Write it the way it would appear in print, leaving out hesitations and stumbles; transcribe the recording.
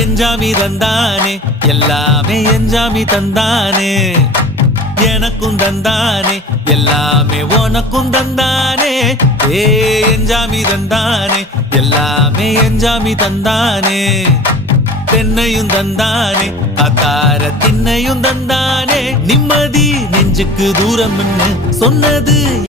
எஞ்சாமி தந்தானே எல்லாமே எஞ்சாமி தந்தானே எனக்கும் தந்தானே எல்லாமே உனக்கும் தந்தானே ஏ எஞ்சாமி தந்தானே எல்லாமே எஞ்சாமி தந்தானே தென்னையும் தந்தானே அத்தார திண்ணையும் தந்தானே நிம்மதி நெஞ்சுக்கு தூரம் சொன்னது